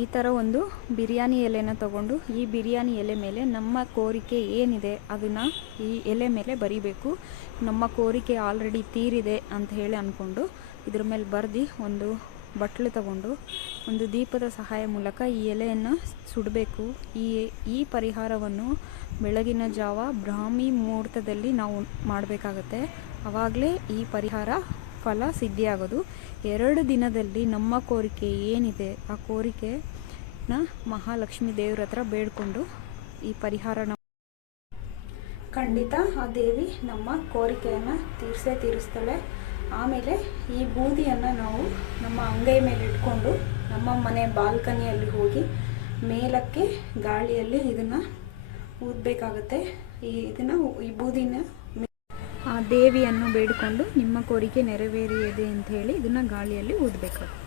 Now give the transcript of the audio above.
ಈ ಥರ ಒಂದು ಬಿರಿಯಾನಿ ಎಲೆನ ತಗೊಂಡು ಈ ಬಿರಿಯಾನಿ ಎಲೆ ಮೇಲೆ ನಮ್ಮ ಕೋರಿಕೆ ಏನಿದೆ ಅದನ್ನು ಈ ಎಲೆ ಮೇಲೆ ಬರಿಬೇಕು. ನಮ್ಮ ಕೋರಿಕೆ ಆಲ್ರೆಡಿ ತೀರಿದೆ ಅಂತ ಹೇಳಿ ಅಂದ್ಕೊಂಡು ಇದ್ರ ಮೇಲೆ ಬರೆದು ಒಂದು ಬಟ್ಲು ತಗೊಂಡು ಒಂದು ದೀಪದ ಸಹಾಯ ಮೂಲಕ ಈ ಎಲೆಯನ್ನು ಸುಡಬೇಕು. ಈ ಈ ಪರಿಹಾರವನ್ನು ಬೆಳಗಿನ ಜಾವ ಬ್ರಾಹ್ಮಿ ಮುಹೂರ್ತದಲ್ಲಿ ನಾವು ಮಾಡಬೇಕಾಗತ್ತೆ. ಆವಾಗಲೇ ಈ ಪರಿಹಾರ ಫಲ ಸಿದ್ಧಿಯಾಗೋದು. ಎರಡು ದಿನದಲ್ಲಿ ನಮ್ಮ ಕೋರಿಕೆ ಏನಿದೆ, ಆ ಕೋರಿಕೆನ ಮಹಾಲಕ್ಷ್ಮಿ ದೇವ್ರ ಹತ್ರ ಬೇಡ್ಕೊಂಡು ಈ ಪರಿಹಾರನ ಖಂಡಿತ ಆ ದೇವಿ ನಮ್ಮ ಕೋರಿಕೆಯನ್ನು ತೀರಿಸೇ ತೀರಿಸ್ತಾಳೆ. ಆಮೇಲೆ ಈ ಬೂದಿಯನ್ನು ನಾವು ನಮ್ಮ ಅಂಗೈ ಮೇಲೆ ಇಟ್ಕೊಂಡು ನಮ್ಮ ಮನೆ ಬಾಲ್ಕನಿಯಲ್ಲಿ ಹೋಗಿ ಮೇಲಕ್ಕೆ ಗಾಳಿಯಲ್ಲಿ ಇದನ್ನು ಊದಬೇಕಾಗತ್ತೆ. ಈ ಇದನ್ನು, ಈ ಬೂದಿನ ದೇವಿಯನ್ನು ಬೇಡಿಕೊಂಡು ನಿಮ್ಮ ಕೋರಿಕೆ ನೆರವೇರಿಯದೆ ಅಂತ ಹೇಳಿ ಇದನ್ನ ಗಾಳಿಯಲ್ಲಿ ಊದಬೇಕಾಗುತ್ತೆ